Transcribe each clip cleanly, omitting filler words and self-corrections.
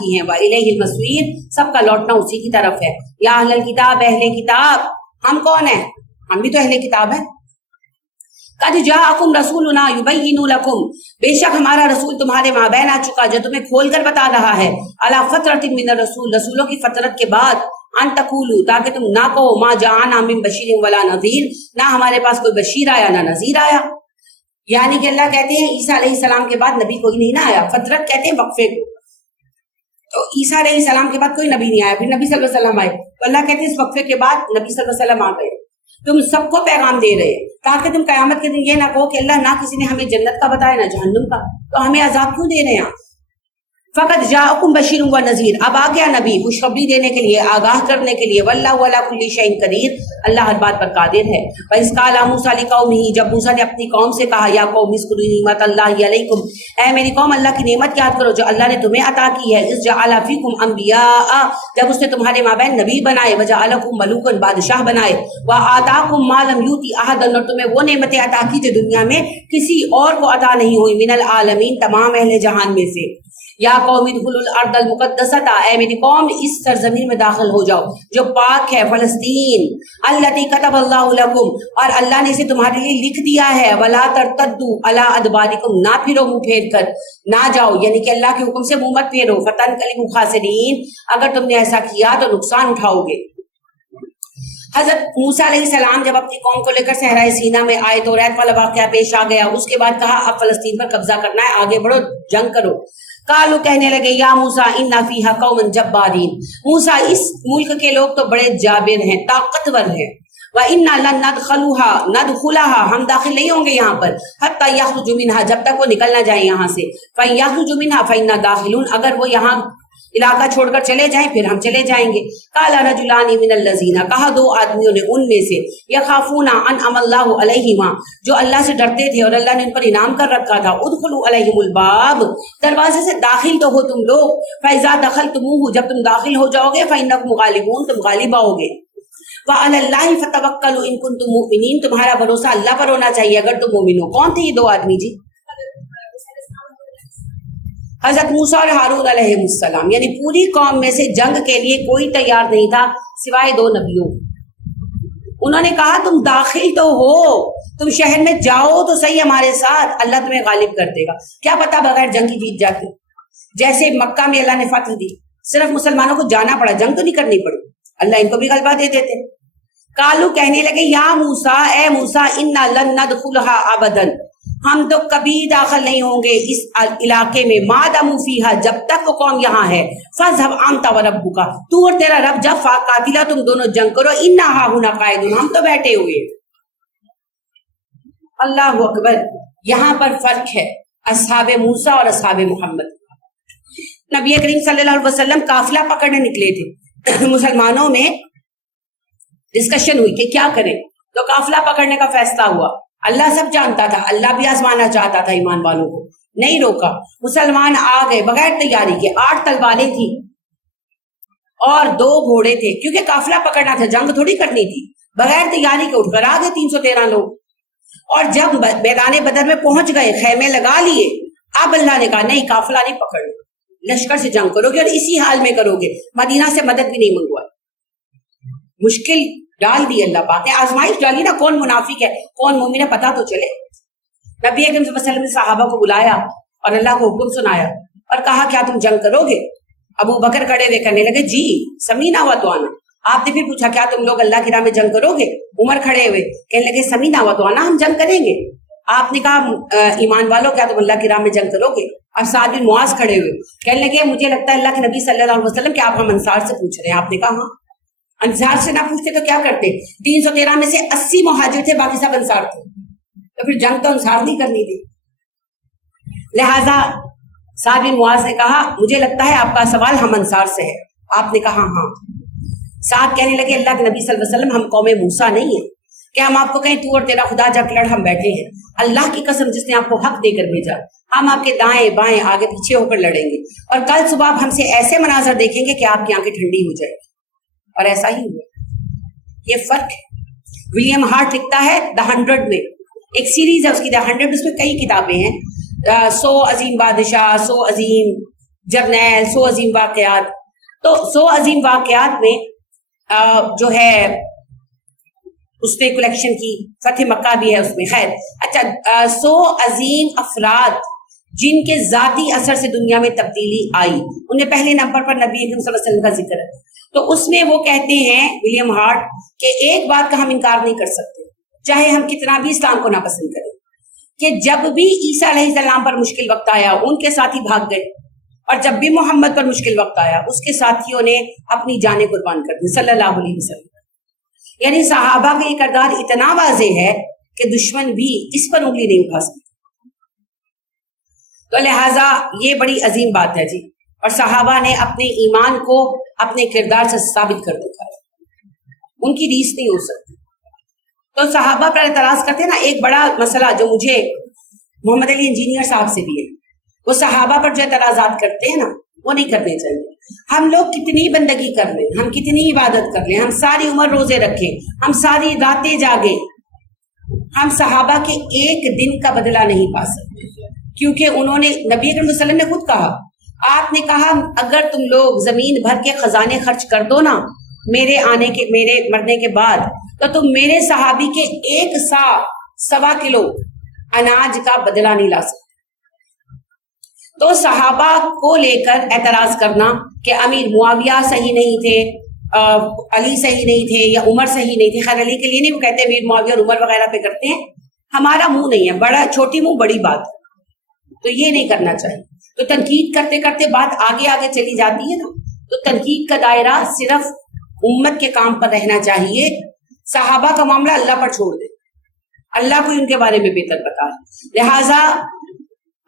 کی ہیں, وَإِلَيْهِ الْمَصِيرُ, سب کا لوٹنا اسی کی طرف ہے. یا اہل الکتاب, اہل کتاب, ہم کون ہیں؟ ہم بھی تو اہل کتاب ہیں. قد جاءکم رسولنا یبین لکم, بے شک ہمارا رسول تمہارے مابین آ چکا جو تمہیں کھول کر بتا رہا ہے, علی فترۃ من الرسول, رسولوں کی فترت کے بعد, ان تقولوا, تاکہ تم نہ کہو, ما جاءنا من بشیر ولا نذیر, نہ ہمارے پاس کوئی بشیر آیا نہ نذیر آیا. یعنی کہ اللہ کہتے ہیں عیسیٰ علیہ السلام کے بعد نبی کوئی نہیں نہ آیا. فترت کہتے ہیں وقفے کو, تو عیسیٰ علیہ السلام کے بعد کوئی نبی نہیں آیا, پھر نبی صلی اللہ علیہ وسلم آئے, تو اللہ کہتے ہیں اس وقفے کے بعد نبی صلی اللہ علیہ وسلم آ گئے. تم سب کو پیغام دے رہے ہیں تاکہ تم قیامت کے دن یہ نہ کہو کہ اللہ نہ کسی نے ہمیں جنت کا بتایا نہ جہنم کا, تو ہمیں عذاب کیوں دے رہے ہیں آپ. فقط جاءکم بشیر و نذیر, اب آ گیا نبی خوشخبری دینے کے لیے, آگاہ کرنے کے لیے. واللہ علی کل شیء قدیر, اللہ ہر بات پر قادر ہے. وَإِذْ قَالَ مُوسَىٰ لِقَوْمِهِ, جب موسیٰ نے اپنی قوم سے کہا, یا قوم اذکروا نعمت اللہ علیکم, اے میری قوم اللہ کی نعمت یاد کرو جو اللہ نے تمہیں عطا کی ہے. اذ جعل فیکم انبیاء, جب اس نے تمہارے مابین نبی بنائے, وجعلکم ملوکا, بادشاہ بنائے, وآتاکم ما لم یؤت احدا, اور تمہیں وہ نعمتیں عطا کی جو دنیا میں کسی اور کو عطا نہیں ہوئی, من العالمین, تمام اہل جہان میں سے. یا قوم ادخلوا الارض المقدسۃ, اے میری قوم اس سرزمین میں داخل ہو جاؤ جو پاک ہے, فلسطین, التی کتب اللہ لکم, اور اللہ نے اسے تمہارے لیے لکھ دیا ہے. ولا ترتدوا علی ادبارکم, نہ پھرو منہ پھیر کر, نہ جاؤ, یعنی کہ اللہ کے حکم سے منہ مت پھیرو. فتنقلبوا خاسرین, اگر تم نے ایسا کیا تو نقصان اٹھاؤ گے. حضرت موسیٰ علیہ السلام جب اپنی قوم کو لے کر صحرائے سینا میں آئے تو ریت والا واقعہ پیش آ گیا. اس کے بعد کہا اب فلسطین پر قبضہ کرنا ہے, آگے بڑھو, جنگ کرو. قالوا, کہنے لگے, یا موسیٰ ان فیہا قوما جبارین, موسیٰ اس ملک کے لوگ تو بڑے جابر ہیں, طاقتور ہیں. وَإِنَّا لَن نَدْخُلَهَا, ہم داخل نہیں ہوں گے یہاں پر, حَتَّى يَخْرُجُوا مِنْهَا, جب تک وہ نکل نہ جائیں یہاں سے. فَإِن يَخْرُجُوا مِنْهَا فَإِنَّا دَاخِلُونَ, اگر وہ یہاں علاقہ چھوڑ کر چلے جائیں پھر ہم چلے جائیں گے. قال رجلان من الذین, کہا دو آدمیوں نے ان میں سے, یخافون انعم اللہ علیہما, جو اللہ سے ڈرتے تھے اور اللہ نے ان پر انعام کر رکھا تھا. ادخلوا علیہم الباب, دروازے سے داخل تو ہو تم لوگ. فاذا دخلتموہ, جب تم داخل ہو جاؤ گے, فانکم غالبون, تم غالب آؤ گے. وعلی اللہ فتوکلوا ان کنتم مؤمنین, تمہارا بھروسہ اللہ پر ہونا چاہیے اگر تم مومن ہو. کون تھے یہ دو آدمی جی؟ حضرت موسیٰ اور ہارون علیہ السلام. یعنی پوری قوم میں سے جنگ کے لیے کوئی تیار نہیں تھا سوائے دو نبیوں. انہوں نے کہا تم داخل تو ہو, تم شہر میں جاؤ تو صحیح ہمارے ساتھ, اللہ تمہیں غالب کر دے گا. کیا پتا بغیر جنگ کی جیت جاتے, جیسے مکہ میں اللہ نے فتح دی, صرف مسلمانوں کو جانا پڑا, جنگ تو نہیں کرنی پڑی, اللہ ان کو بھی غلبہ دے دیتے. قالو, کہنے لگے, یا موسیٰ, اے موسیٰ, انا لن ندخلها ابدا, ہم تو کبھی داخل نہیں ہوں گے اس علاقے میں, ما داموا فیہا, جب تک وہ قوم یہاں ہے. فاذهب انت وربک, تو اور تیرا رب جا, فقاتلا, تم دونوں جنگ کرو. انا ہاہنا قاعدون, ہم تو بیٹھے ہوئے. اللہ اکبر. یہاں پر فرق ہے اصحاب موسیٰ اور اصحاب محمد. نبی کریم صلی اللہ علیہ وسلم قافلہ پکڑنے نکلے تھے, مسلمانوں میں ڈسکشن ہوئی کہ کیا کریں, تو قافلہ پکڑنے کا فیصلہ ہوا. اللہ سب جانتا تھا, اللہ بھی آزمانا چاہتا تھا ایمان والوں کو, نہیں روکا. مسلمان آ گئے بغیر تیاری کے, 8 تلواریں تھیں اور 2 گھوڑے تھے, کیونکہ قافلہ پکڑنا تھا, جنگ تھوڑی کرنی تھی. بغیر تیاری کے اٹھ کر آ گئے 313 لوگ. اور جب میدان بدر میں پہنچ گئے, خیمے لگا لیے, اب اللہ نے کہا نہیں, قافلہ نہیں پکڑنا, لشکر سے جنگ کرو گے اور اسی حال میں کرو گے. مدینہ سے مدد بھی نہیں منگوائی. مشکل ڈال دی اللہ پاک نے, آزمائش ڈالی نا, کون منافق ہے کون مومن ہے پتا تو چلے. نبی اکرم صلی اللہ علیہ وسلم نے صحابہ کو بلایا اور اللہ کو حکم سنایا اور کہا کیا تم جنگ کرو گے؟ ابو بکر کھڑے ہوئے کہنے لگے جی سمینا و طعنا. آپ نے پھر پوچھا کیا تم لوگ اللہ کی راہ میں جنگ کرو گے؟ عمر کھڑے ہوئے کہنے لگے سمینا و طعنا, ہم جنگ کریں گے. آپ نے کہا ایمان والو کیا تم اللہ کی راہ میں جنگ کرو گے؟ اور سعد بن معاذ کھڑے ہوئے کہنے لگے مجھے لگتا ہے اللہ کے نبی صلی اللہ علیہ وسلم کہ آپ ہم انصار سے پوچھ رہے ہیں. آپ نے کہا ہاں. انصار سے نہ پوچھتے تو کیا کرتے؟ 313 میں سے 80 مہاجر تھے, باقی سب انصار تھے, تو پھر جنگ تو انصار نہیں کرنی تھی. لہذا سعد بن معاذ نے کہا مجھے لگتا ہے آپ کا سوال ہم انصار سے ہے. آپ نے کہا ہاں. سعد کہنے لگے اللہ کے نبی صلی اللہ علیہ وسلم ہم قوم موسیٰ نہیں ہیں کہ ہم آپ کو کہیں تو اور تیرا خدا جب لڑ ہم بیٹھے ہیں. اللہ کی قسم جس نے آپ کو حق دے کر بھیجا, ہم آپ کے دائیں بائیں آگے پیچھے ہو کر لڑیں گے, اور کل صبح ہم سے ایسے مناظر دیکھیں گے کہ آپ کی آنکھیں ٹھنڈی ہو جائے گی. اور ایسا ہی ہوا. یہ فرق ہے. ولیم ہارٹ لکھتا ہے دا 100 میں, ایک سیریز ہے اس کی دا 100, اس میں کئی کتابیں ہیں, 100 عظیم بادشاہ, 100 عظیم جرنیل، 100 عظیم واقعات. تو 100 عظیم واقعات میں جو ہے اس نے کلیکشن کی، فتح مکہ بھی ہے اس میں. خیر اچھا، 100 عظیم افراد جن کے ذاتی اثر سے دنیا میں تبدیلی آئی، انہیں پہلے نمبر پر نبی اکرم صلی اللہ علیہ وسلم کا ذکر ہے. تو اس میں وہ کہتے ہیں ولیم ہارٹ کہ ایک بات کا ہم انکار نہیں کر سکتے، چاہے ہم کتنا بھی اسلام کو ناپسند کریں، کہ جب بھی عیسیٰ علیہ السلام پر مشکل وقت آیا ان کے ساتھی بھاگ گئے، اور جب بھی محمد پر مشکل وقت آیا اس کے ساتھیوں نے اپنی جانیں قربان کر دی صلی اللہ علیہ وسلم. یعنی صحابہ کا یہ کردار اتنا واضح ہے کہ دشمن بھی اس پر انگلی نہیں اٹھا سکتے. تو لہٰذا یہ بڑی عظیم بات ہے جی. اور صحابہ نے اپنے ایمان کو اپنے کردار سے ثابت کر دکھا، ان کی ریس نہیں ہو سکتی. تو صحابہ پر اعتراض کرتے ہیں نا، ایک بڑا مسئلہ جو مجھے محمد علی انجینئر صاحب سے بھی ہے، وہ صحابہ پر جو اعتراضات کرتے ہیں نا وہ نہیں کرنے چاہیے. ہم لوگ کتنی بندگی کر لیں، ہم کتنی عبادت کر لیں، ہم ساری عمر روزے رکھیں، ہم ساری راتیں جاگیں، ہم صحابہ کے ایک دن کا بدلہ نہیں پا سکتے، کیونکہ انہوں نے، نبی اکرم صلی اللہ علیہ وسلم نے خود کہا، آپ نے کہا اگر تم لوگ زمین بھر کے خزانے خرچ کر دو نا میرے مرنے کے بعد، تو تم میرے صحابی کے 1 سا 1.25 کلو اناج کا بدلہ نہیں لا سکتے. تو صحابہ کو لے کر اعتراض کرنا کہ امیر معاویہ صحیح نہیں تھے، علی صحیح نہیں تھے، یا عمر صحیح نہیں تھے. خیر علی کے لیے نہیں، وہ کہتے ہیں امیر معاویہ اور عمر وغیرہ پہ کرتے ہیں، ہمارا منہ نہیں ہے، بڑا چھوٹی منہ بڑی بات ہے، تو یہ نہیں کرنا چاہیے. تو تنقید کرتے کرتے بات آگے آگے چلی جاتی ہے نا. تو تنقید کا دائرہ صرف امت کے کام پر رہنا چاہیے. صحابہ کا معاملہ اللہ پر چھوڑ دے، اللہ کو ان کے بارے میں بہتر پتا ہے. لہٰذا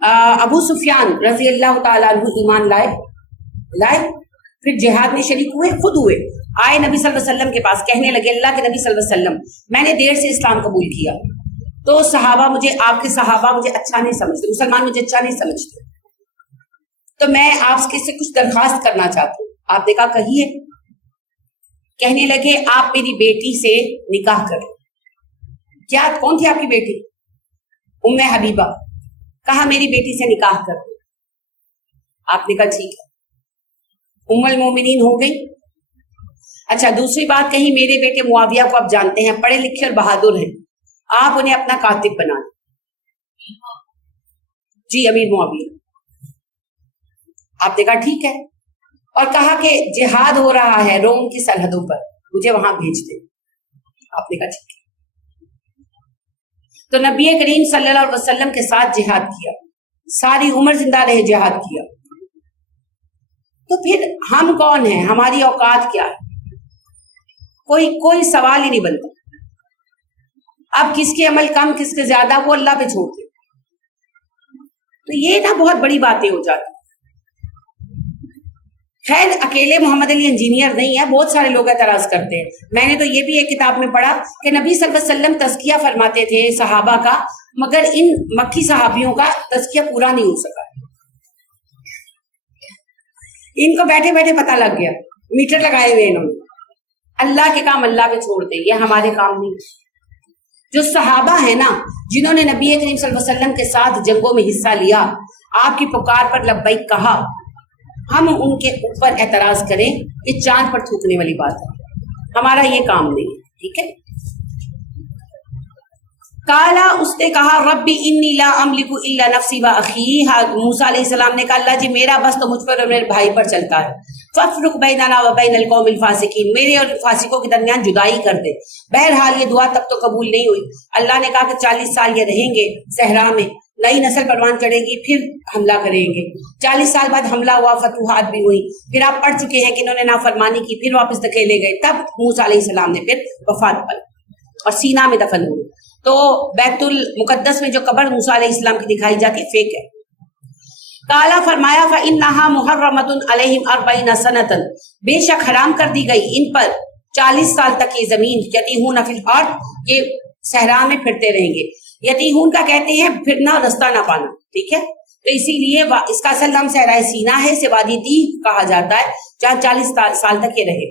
ابو سفیان رضی اللہ تعالیٰ عنہ ایمان لائے، پھر جہاد میں شریک ہوئے، خود ہوئے، آئے نبی صلی اللہ علیہ وسلم کے پاس، کہنے لگے اللہ کے نبی صلی اللہ علیہ وسلم میں نے دیر سے اسلام قبول کیا، تو صحابہ مجھے، آپ کے صحابہ مجھے اچھا نہیں سمجھتے، مسلمان مجھے اچھا نہیں سمجھتے، تو میں آپ سے کچھ درخواست کرنا چاہتا ہوں. آپ نے کہا کہیے. کہنے لگے آپ میری بیٹی سے نکاح کریں. کیا کون تھی آپ کی بیٹی؟ ام حبیبہ. کہا میری بیٹی سے نکاح کر دو. آپ نے کہا ٹھیک ہے، ام المومنین ہو گئی. اچھا دوسری بات کہی، میرے بیٹے معاویہ کو آپ جانتے ہیں پڑھے لکھے اور بہادر ہیں، آپ انہیں اپنا کاتب بنا دیں. جی امیر معاویہ. آپ نے کہا ٹھیک ہے، اور کہا کہ جہاد ہو رہا ہے روم کی سرحدوں پر، مجھے وہاں بھیج دیں. آپ نے کہا ٹھیک ہے. تو نبی کریم صلی اللہ علیہ وسلم کے ساتھ جہاد کیا، ساری عمر زندہ رہے، جہاد کیا. تو پھر ہم کون ہیں، ہماری اوقات کیا ہے؟ کوئی سوال ہی نہیں بنتا. اب کس کے عمل کم کس کے زیادہ وہ اللہ پہ چھوڑ دے. تو یہ نا بہت بڑی باتیں ہو جاتی. خیر اکیلے محمد علی انجینئر نہیں ہے، بہت سارے لوگ اعتراض کرتے ہیں. میں نے تو یہ بھی ایک کتاب میں پڑھا کہ نبی صلی اللہ علیہ وسلم تزکیہ فرماتے تھے صحابہ کا، مگر ان مکی صحابیوں کا تزکیہ پورا نہیں ہو سکا. ان کو بیٹھے بیٹھے پتہ لگ گیا، میٹر لگائے ہوئے انہوں نے. اللہ کے کام اللہ پہ چھوڑ دیں، یہ ہمارے کام نہیں. جو صحابہ ہیں نا، جنہوں نے نبی کریم صلی اللہ علیہ وسلم کے ساتھ جنگوں میں حصہ لیا، آپ کی پکار پر لبیک کہا، ہم ان کے اوپر اعتراض کریں یہ چاند پر تھوکنے والی بات ہے، ہمارا یہ کام نہیں ہے. ٹھیک ہے. کالا، اس نے کہا ربی انی لا املک الا نفسی و اخی. موسیٰ علیہ السلام نے کہا اللہ جی میرا بس تو مجھ پر اور میرے بھائی پر چلتا ہے. فافرق بیننا و بین القوم الفاسقین، میرے اور فاسقوں کے درمیان جدائی کر دے. بہرحال یہ دعا تب تو قبول نہیں ہوئی. اللہ نے کہا کہ 40 سال یہ رہیں گے صحرا میں، نئی نسل پروان چڑھے گی، پھر حملہ کریں گے. 40 سال بعد حملہ ہوا، فتوحات بھی ہوئی. پھر آپ پڑھ چکے ہیں کہ انہوں نے نافرمانی کی، پھر واپس دھکیلے گئے. تب موسیٰ علیہ السلام نے پھر وفات پائی اور سینا میں دفن ہوئے. تو بیت المقدس میں جو قبر موسیٰ علیہ السلام کی دکھائی جاتی ہے فیک ہے. کالا فرمایا فإنها محرمۃ علیہم 40 سنۃ، بے شک حرام کر دی گئی ان پر 40 سال تک یہ زمین. یتیہون فی الارض، یہ صحرا میں پھرتے رہیں گے. یتیہون کا کہتے ہیں پھرنا، رستہ نہ پانا. ٹھیک ہے. تو اسی لیے اس کا اصل نام صحرائے سینا ہے، سے وادی تیہ کہا جاتا ہے، جہاں 40 سال تک یہ رہے.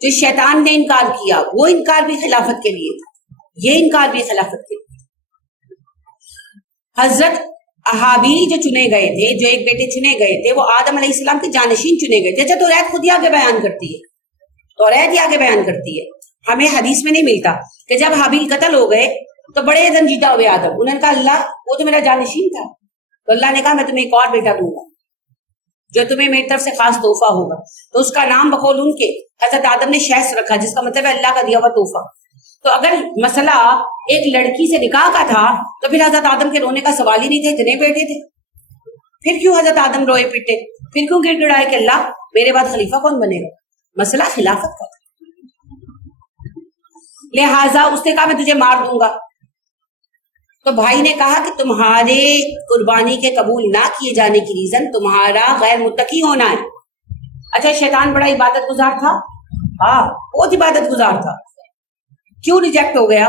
جو شیطان نے انکار کیا وہ انکار بھی خلافت کے لیے تھا، یہ انکار بھی خلافت کے لیے۔ حضرت حابیل جو چنے گئے تھے، جو ایک بیٹے چنے گئے تھے، وہ آدم علیہ السلام کے جانشین چنے گئے تھے۔ اچھا توریت خود ہی آگے بیان کرتی ہے، توریت ہی آگے بیان کرتی ہے، ہمیں حدیث میں نہیں ملتا کہ جب حابیل قتل ہو گئے تو بڑے رنجیدہ ہوئے آدم، انہوں نے کہا اللہ وہ تو میرا جانشین تھا، تو اللہ نے کہا میں تمہیں ایک اور بیٹا دوں گا جو تمہیں میری طرف سے خاص تحفہ ہوگا، تو اس کا نام بقول ان کے حضرت آدم نے شیس رکھا، جس کا مطلب ہے اللہ کا دیا ہوا تحفہ۔ تو اگر مسئلہ ایک لڑکی سے نکاح کا تھا تو پھر حضرت آدم کے رونے کا سوال ہی نہیں تھے، اتنے بیٹے تھے، پھر کیوں حضرت آدم روئے پٹے، پھر کیوں گڑ گڑائے کہ اللہ میرے بعد خلیفہ کون بنے گا؟ مسئلہ خلافت کا تھا، لہٰذا اس نے کہا میں تجھے مار دوں گا۔ تو بھائی نے کہا کہ تمہارے قربانی کے قبول نہ کیے جانے کی ریزن تمہارا غیر متقی ہونا ہے۔ اچھا شیطان بڑا عبادت گزار تھا، ہاں بہت عبادت گزار تھا، کیوں ریجیکٹ ہو گیا؟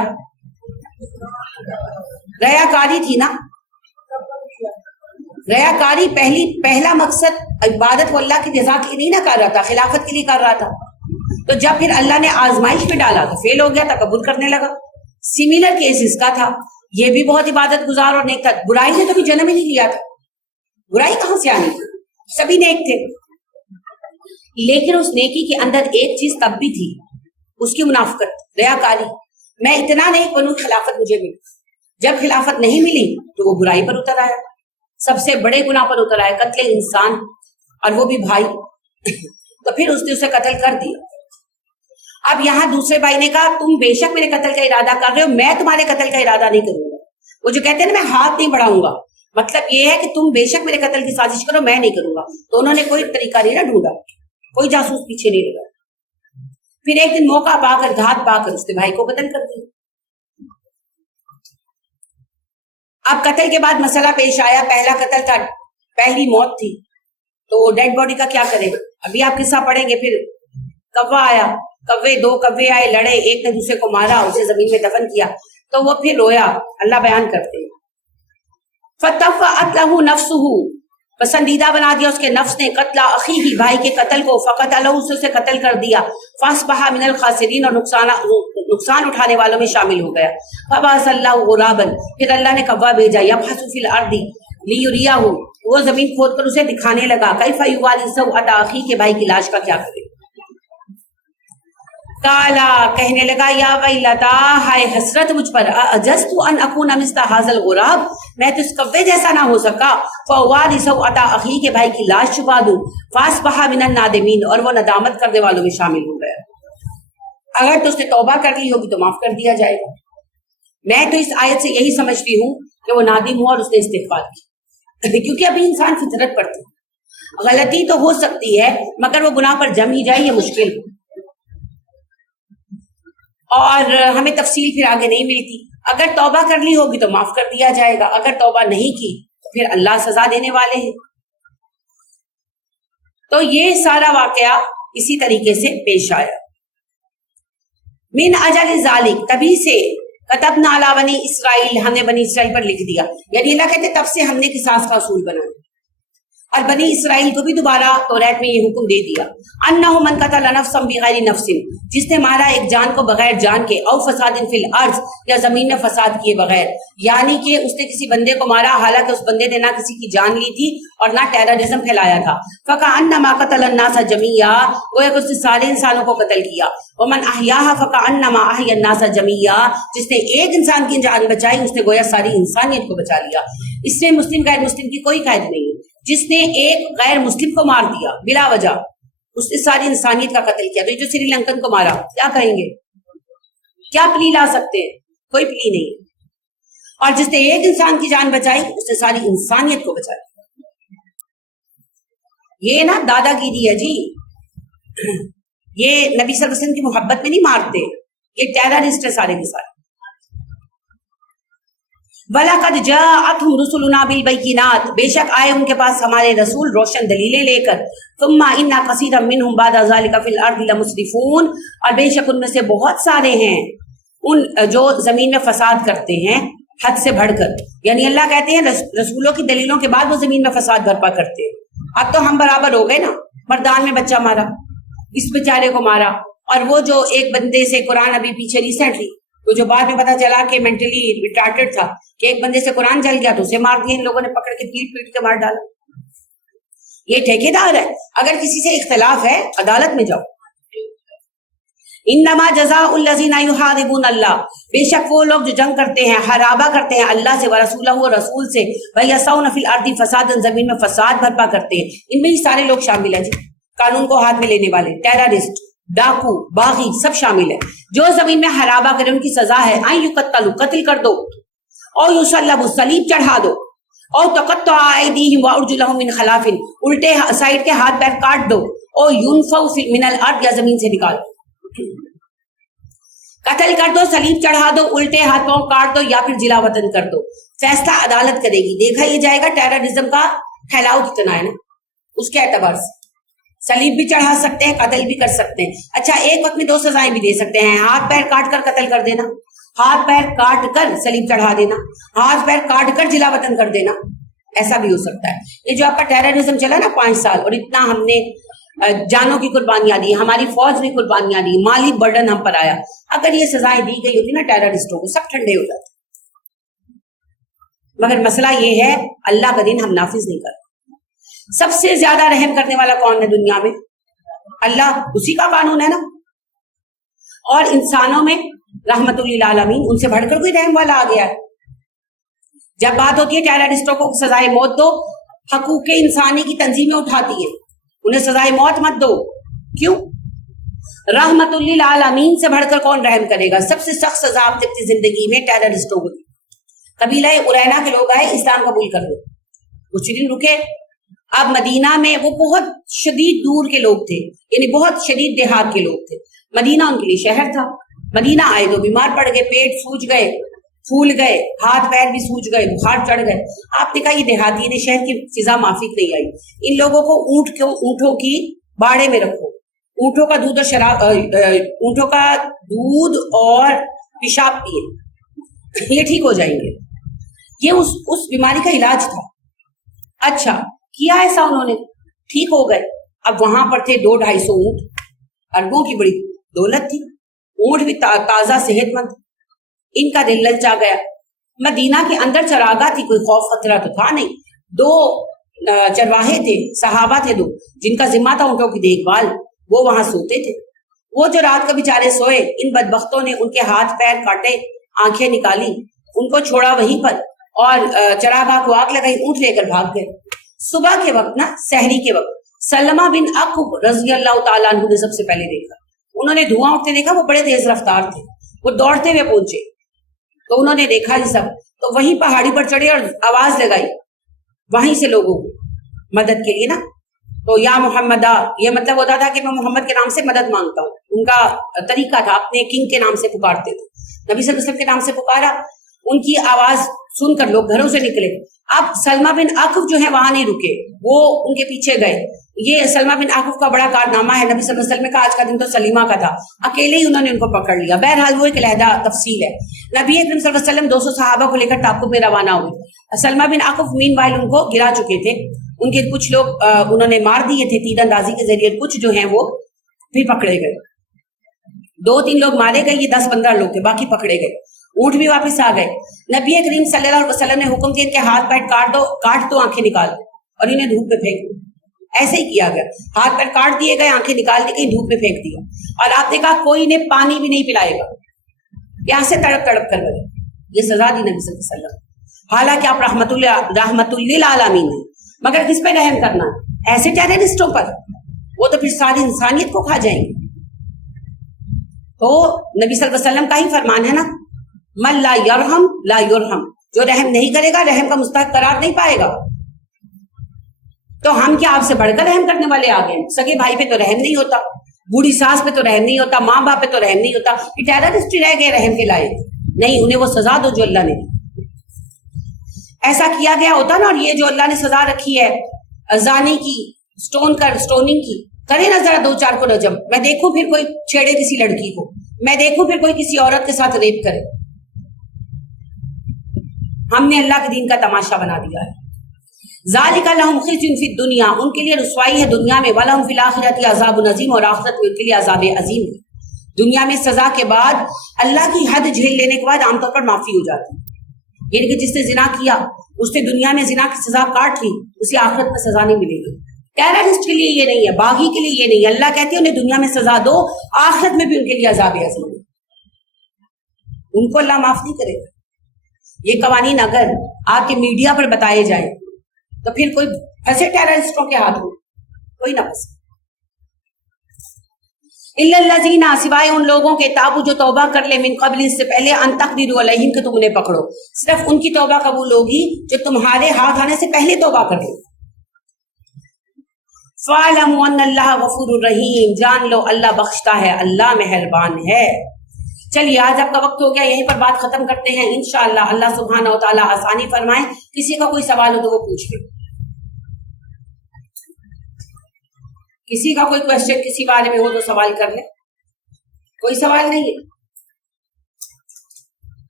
ریاکاری تھی نا، ریاکاری پہلا مقصد عبادت وہ اللہ کی رضا کے لیے نہیں نہ کر رہا تھا، خلافت کے لیے کر رہا تھا۔ تو جب پھر اللہ نے آزمائش میں ڈالا تو فیل ہو گیا، تکبر کرنے لگا۔ سملر کیس اس کا تھا، یہ بھی بہت عبادت گزار اور نیک تھا، برائی نے تو بھی جنم ہی نہیں لیا تھا، برائی کہاں سے آنی تھی، سبھی نیک تھے، لیکن اس نیکی کے اندر ایک چیز تب بھی تھی، اس کی منافقت، ریاکاری۔ میں اتنا نیک بنوں خلافت مجھے ملی، جب خلافت نہیں ملی تو وہ برائی پر اتر آیا، سب سے بڑے گناہ پر اتر آیا، قتل انسان، اور وہ بھی بھائی تو پھر اس نے اسے قتل کر دیا۔ اب یہاں دوسرے بھائی نے کہا تم بے شک میرے قتل کا ارادہ کر رہے ہو، میں تمہارے قتل کا ارادہ نہیں کروں گا۔ وہ جو کہتے ہیں نا میں ہاتھ نہیں بڑھاؤں گا، مطلب یہ ہے کہ تم بے شک میرے قتل کی سازش کرو، میں نہیں کروں گا۔ تو انہوں نے کوئی طریقہ نہیں نہ ڈھونڈا، کوئی جاسوس پیچھے نہیں لگا، پھر ایک دن موقع پا کر گھات پا کر اس نے بھائی کو قتل کر دیا۔ اب قتل کے بعد مسئلہ پیش آیا، پہلا قتل تھا، پہلی موت تھی، تو ڈیڈ باڈی کا کیا کرے؟ ابھی آپ قصہ پڑھیں گے۔ پھر کوا آیا، دو کوے آئے، لڑے، ایک نے دوسرے کو مارا، اسے زمین میں دفن کیا، تو وہ پھر رویا۔ اللہ بیان کرتے ہیں فَتَوَّأَتْ لَهُ نَفْسُهُ، پسندیدہ بنا دیا اس کے نفس نے، قتل اخیہ، بھائی کے قتل کو، فَقَتَلَهُ، اسے قتل کر دیا، فَأَصْبَحَ مِنَ الْخَاسِرِينَ، اور نقصان اٹھانے والوں میں شامل ہو گیا۔ فَبَعَثَ اللَّهُ غُرَابًا، پھر اللہ نے کوا بھیجا، يَبْحَثُ فِي الْأَرْضِ لِيُرِيَهُ، وہ زمین کھود کر اسے دکھانے لگا، كَيْفَ يُوَارِي سَوْءَةَ أَخِيهِ، کہ بھائی کی لاش کا کیا کرے۔ کالا، کہنے لگا، یا ویلتا، ہائے حسرت مجھ پر، اعجزت ان اکون مثل ھذا الغراب، میں تو اس کوے جیسا نہ ہو سکا، فاواری سوءۃ اخی، کے بھائی کی لاش چھپا دوں، فاصبح من النادمین، اور وہ ندامت کرنے والوں میں شامل ہو گیا۔ اگر تو اس نے توبہ کر لی ہوگی تو معاف کر دیا جائے گا۔ میں تو اس آیت سے یہی سمجھتی ہوں کہ وہ نادم ہوا اور اس نے استغفار کی، کیونکہ ابھی انسان فطرت پر تھی، غلطی تو ہو سکتی ہے مگر وہ گناہ پر جم ہی جائے یہ مشکل، اور ہمیں تفصیل پھر آگے نہیں ملتی۔ اگر توبہ کر لی ہوگی تو معاف کر دیا جائے گا، اگر توبہ نہیں کی تو پھر اللہ سزا دینے والے ہیں۔ تو یہ سارا واقعہ اسی طریقے سے پیش آیا۔ من اجل ذالک، تبھی سے کتبنا علی بنی اسرائیل، ہم نے بنی اسرائیل پر لکھ دیا، یعنی اللہ کہتے تب سے ہم نے قصاص کا اصول بنایا، اور بنی اسرائیل کو بھی دوبارہ توریت میں یہ حکم دے دیا، انہ من قتل نفسا بغیر نفس، جس نے مارا ایک جان کو بغیر جان کے، او فساد فی الارض، یا زمین میں فساد کیے بغیر، یعنی کہ اس نے کسی بندے کو مارا حالانکہ اس بندے نے نہ کسی کی جان لی تھی اور نہ ٹیررزم پھیلایا تھا، فکأنما قتل الناس جميعا، گویا کہ اس نے سارے انسانوں کو قتل کیا، ومن احیاها فکأنما احیا الناس جميعا، جس نے ایک انسان کی جان بچائی اس نے گویا ساری انسانیت کو بچا لیا۔ اس میں مسلم غیر مسلم کی کوئی قید نہیں ہے، جس نے ایک غیر مسلم کو مار دیا بلا وجہ اس نے ساری انسانیت کا قتل کیا۔ تو یہ جو سری لنکن کو مارا کیا کہیں گے؟ کیا پلی لا سکتے ہیں؟ کوئی پلی نہیں ہے۔ اور جس نے ایک انسان کی جان بچائی اس نے ساری انسانیت کو بچایا۔ یہ نا دادا گیری ہے جی، یہ نبی صلی اللہ علیہ وسلم کی محبت میں نہیں مارتے، یہ ٹیررسٹ ہے سارے کے سارے۔ وَلَقَدْ جَاءَتْهُمْ رُسُلُنَا بِالْبَيِّنَاتِ، بے شک آئے ان کے پاس ہمارے رسول روشن دلیلیں لے کر، ثُمَّ إِنَّ كَثِيرًا مِّنْهُمْ بَعْدَ ذَلِكَ فِي الْأَرْضِ لَمُسْرِفُونَ، اور بے شک ان میں سے بہت سارے ہیں ان جو زمین میں فساد کرتے ہیں حد سے بڑھ کر، یعنی اللہ کہتے ہیں رسولوں کی دلیلوں کے بعد وہ زمین میں فساد برپا کرتے ہیں۔ اب تو ہم برابر ہو گئے نا، مردان میں بچہ مارا، اس بیچارے کو مارا، اور وہ جو ایک بندے سے قرآن ابھی پیچھے ریسنٹلی تو جو بعد میں پتا چلا کہ مینٹلی ریٹارڈڈ تھا کہ ایک بندے سے قرآن جل گیا تو اسے مار دیا ان لوگوں نے پکڑ کے پیٹ کے مار ڈالا. یہ ٹھیکیدار ہے. اگر کسی سے اختلاف ہے عدالت میں جاؤ. انما جزاء الذین یحاربون اللہ، بے شک وہ لوگ جو جنگ کرتے ہیں حرابہ کرتے ہیں اللہ سے ورسولہ و رسول سے، ویسعون فی الارض فسادا، زمین میں فساد برپا کرتے ہیں. ان میں ہی سارے لوگ شامل ہیں جی، قانون کو ہاتھ میں لینے والے، ٹیررسٹ، ڈاکو، باغی، سب شامل ہیں. جو زمین میں حرابہ کرے ان کی سزا ہے ان یقتلوا، قتل کر دو، اور یصلبوا، صلیب چڑھا دو، اور تقطع ایدیہم وارجلہم من خلاف، الٹے سائڈ کے ہاتھ پیر کاٹ دو، اور ینفوا من الارض، یا زمین سے نکال دو. قتل کر دو، صلیب چڑھا دو، الٹے ہاتھ پاؤں کاٹ دو، یا پھر جلا وطن کر دو. فیصلہ عدالت کرے گی. دیکھا یہ جائے گا ٹیررزم کا پھیلاؤ کتنا ہے نا، اس کے اعتبار سے صلیب بھی چڑھا سکتے ہیں، قتل بھی کر سکتے ہیں. اچھا ایک وقت میں 2 سزائیں بھی دے سکتے ہیں، ہاتھ پیر کاٹ کر قتل کر دینا، ہاتھ پیر کاٹ کر صلیب چڑھا دینا، ہاتھ پیر کاٹ کر جلا وطن کر دینا، ایسا بھی ہو سکتا ہے. یہ جو آپ کا ٹیررزم چلا نا 5 سال، اور اتنا ہم نے جانوں کی قربانیاں دی، ہماری فوج نے قربانیاں دی، مالی برڈن ہم پر آیا. اگر یہ سزائیں دی گئی ہوتی نا ٹیررسٹوں کو، سب ٹھنڈے ہو جاتے. مگر مسئلہ یہ ہے اللہ کا دین ہم نافذ نہیں کرتے. سب سے زیادہ رحم کرنے والا کون ہے دنیا میں؟ اللہ، اسی کا قانون ہے نا. اور انسانوں میں رحمت للعالمین، ان سے بڑھ کر کوئی رحم والا آ گیا ہے. جب بات ہوتی ہے ٹیررسٹوں کو سزائے موت دو، حقوق انسانی کی تنظیمیں اٹھاتی ہیں انہیں سزائے موت مت دو. کیوں؟ رحمت للعالمین سے بڑھ کر کون رحم کرے گا؟ سب سے سخت سزا آپ نے اپنی زندگی میں ٹیررسٹوں کو دی. قبیلہ ارینا کے لوگ آئے، اسلام قبول کر لو. کچھ دن رکے. اب مدینہ میں وہ بہت شدید دور کے لوگ تھے، یعنی بہت شدید دیہات کے لوگ تھے. مدینہ ان کے لیے شہر تھا. مدینہ آئے تو بیمار پڑ گئے، پیٹ سوج گئے، پھول گئے، ہاتھ پیر بھی سوج گئے، بخار چڑھ گئے. آپ نے کہا یہ دیہاتی، انہیں شہر کی فضا مافک نہیں آئی. ان لوگوں کو اونٹوں کی باڑے میں رکھو، اونٹوں کا دودھ اور شراب، اونٹوں کا دودھ اور پیشاب پیے، یہ ٹھیک ہو جائیں گے. یہ اس بیماری کا علاج تھا. اچھا کیا ایسا انہوں نے، ٹھیک ہو گئے. اب وہاں پر تھے 200-250 اونٹ، اربوں کی بڑی دولت تھی، اونٹ بھی تازہ صحت مند. ان کا دل للچا گیا. مدینہ کے اندر چراگاہ تھی، کوئی خوف خطرہ تو تھا نہیں. 2 چرواہے تھے، صحابہ تھے 2 جن کا ذمہ تھا اونٹوں کی دیکھ بھال، وہ وہاں سوتے تھے. وہ جو رات کو بیچارے سوئے، ان بدبختوں نے ان کے ہاتھ پیر کاٹے، آنکھیں نکالی، ان کو چھوڑا وہیں پر اور چراگاہ کو آگ لگائی، اونٹ لے کر بھاگ گئے. صبح کے وقت نا، سحری کے وقت، سلمہ بن عقب رضی اللہ تعالیٰ عنہ نے سب سے پہلے دیکھا. انہوں نے دھواں اٹھتے دیکھا، وہ بڑے تیز رفتار تھے، وہ دوڑتے ہوئے پہنچے تو انہوں نے دیکھا یہ سب، تو وہیں پہاڑی پر چڑھے اور آواز لگائی وہیں سے لوگوں کو مدد کے لیے نا. تو یا محمد، یہ مطلب ہوتا تھا کہ میں محمد کے نام سے مدد مانگتا ہوں. ان کا طریقہ تھا، اپنے کنگ کے نام سے پکارتے تھے. نبی صلی اللہ علیہ وسلم کے نام سے پکارا، ان کی آواز سن کر لوگ گھروں سے نکلے. اب سلمہ بن عقب جو ہے وہاں نہیں رکے، وہ ان کے پیچھے گئے. یہ سلمہ بن عقب کا بڑا کارنامہ ہے. نبی صلی اللہ علیہ وسلم کا آج کا دن تو سلیمہ کا تھا، اکیلے ہی انہوں نے ان کو پکڑ لیا. بہرحال وہ ایک علیحدہ تفصیل ہے. نبی اکرم صلی اللہ علیہ وسلم 200 صحابہ کو لے کر تعاقب میں روانہ ہوئے. سلمہ بن عقب مین وائل ان کو گرا چکے تھے. ان کے کچھ لوگ انہوں نے مار دیے تھے تیر اندازی کے ذریعے، کچھ جو ہیں وہ پھر پکڑے گئے. 2-3 لوگ مارے گئے، یہ 10-15 لوگ تھے، باقی پکڑے گئے. اونٹ بھی واپس آ گئے. نبی کریم صلی اللہ علیہ وسلم نے حکم دیا کہ ہاتھ پیر کاٹ دو، آنکھیں نکال دو اور انہیں دھوپ میں پھینک دو. ایسے ہی کیا گیا، ہاتھ پیر کاٹ دیے گئے، آنکھیں نکال دی گئی، دھوپ میں پھینک دیا. اور آپ نے کہا کوئی انہیں پانی بھی نہیں پلائے گا، پیاس سے تڑپ تڑپ کر گئے. یہ سزا دی نبی صلی اللہ علیہ وسلم. حالانکہ آپ رحمت للعالمین ہیں، مگر کس پہ رحم کرنا؟ ایسے ٹیررسٹوں پر، وہ تو پھر ساری انسانیت کو کھا جائیں گے. تو نبی صلی اللہ علیہ وسلم کا ہی فرمان ہے نا، من لا یرحم لا یرحم، جو رحم نہیں کرے گا رحم کا مستحق قرار نہیں پائے گا. تو ہم کیا آپ سے بڑھ کر رحم کرنے والے آ گئے؟ سگے بھائی پہ تو رحم نہیں ہوتا، بوڑھی ساس پہ تو رحم نہیں ہوتا، ماں باپ پہ تو رحم نہیں ہوتا. یہ ٹیررسٹ ہی رہ گئے رحم کے لائق نہیں. انہیں وہ سزا دو جو اللہ نے ایسا کیا گیا ہوتا نا. اور یہ جو اللہ نے سزا رکھی ہے زانی کی، سٹوننگ کی، کرے نا ذرا 2-4 کو رجم. میں دیکھوں پھر کوئی چھیڑے کسی لڑکی کو، میں دیکھوں پھر کوئی کسی عورت کے ساتھ ریپ کرے. ہم نے اللہ کے دین کا تماشا بنا دیا ہے. ذالک لہم خزی فی الدنیا، ان کے لیے رسوائی ہے دنیا میں، ولہم فی الآخرۃ عذاب عظیم، اور آخرت میں ان کے لیے عذاب عظیم ہے. دنیا میں سزا کے بعد اللہ کی حد جھیل لینے کے بعد عام طور پر معافی ہو جاتی ہے، یعنی کہ جس نے زنا کیا اس نے دنیا میں زنا کی سزا کاٹ لی، اسے آخرت میں سزا نہیں ملے گی۔ ٹیررسٹ کے لیے یہ نہیں ہے، باغی کے لیے یہ نہیں ہے، اللہ کہتے ہیں انہیں دنیا میں سزا دو، آخرت میں بھی ان کے لیے عذاب عظیم ہے، ان کو اللہ معاف نہیں کرے گا۔ یہ قوانین اگر آپ کے میڈیا پر بتائے جائیں تو پھر کوئی پھنسے ٹیررسٹوں کے ہاتھوں، کوئی نہ پھنسے۔ الا الذین، سوائے ان لوگوں کے تابو جو توبہ کر لے، من قبل، اس سے پہلے، ان تقدروا علیہم، کہ تم انہیں پکڑو، صرف ان کی توبہ قبول ہوگی جو تمہارے ہاتھ آنے سے پہلے توبہ کر لے۔ فَاعْلَمُوا أَنَّ اللَّهَ غَفُورٌ رَحِيمٌ، جان لو اللہ بخشتا ہے، اللہ مہربان ہے۔ چلیے آج آپ کا وقت ہو گیا، یہیں پر بات ختم کرتے ہیں انشاءاللہ۔ اللہ سبحانہ و تعالیٰ آسانی فرمائے، کسی کا کوئی سوال ہو تو وہ پوچھ لے، کسی کا کوئی کوشچن کسی بارے میں ہو تو سوال کر لے، کوئی سوال نہیں ہے؟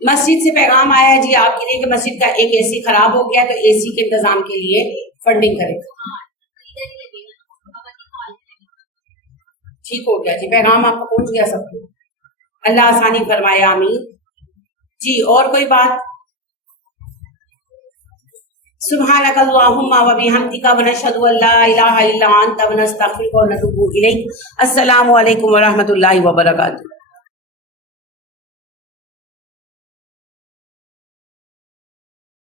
مسجد سے پیغام آیا ہے جی آپ کے لیے کہ مسجد کا ایک اے سی خراب ہو گیا، تو اے سی کے انتظام کے لیے فنڈنگ کرے گا۔ ٹھیک ہو گیا جی، پیغام آپ کو پہنچ گیا سب کو، اللہ آسانی فرمائے، آمین جی۔ اور کوئی بات؟ سبحانک اللہم و بحمدک ونشہد ان لا الہ الا انت ونستغفرک ونتوب الیک۔ السلام علیکم ورحمۃ اللہ وبرکاتہ۔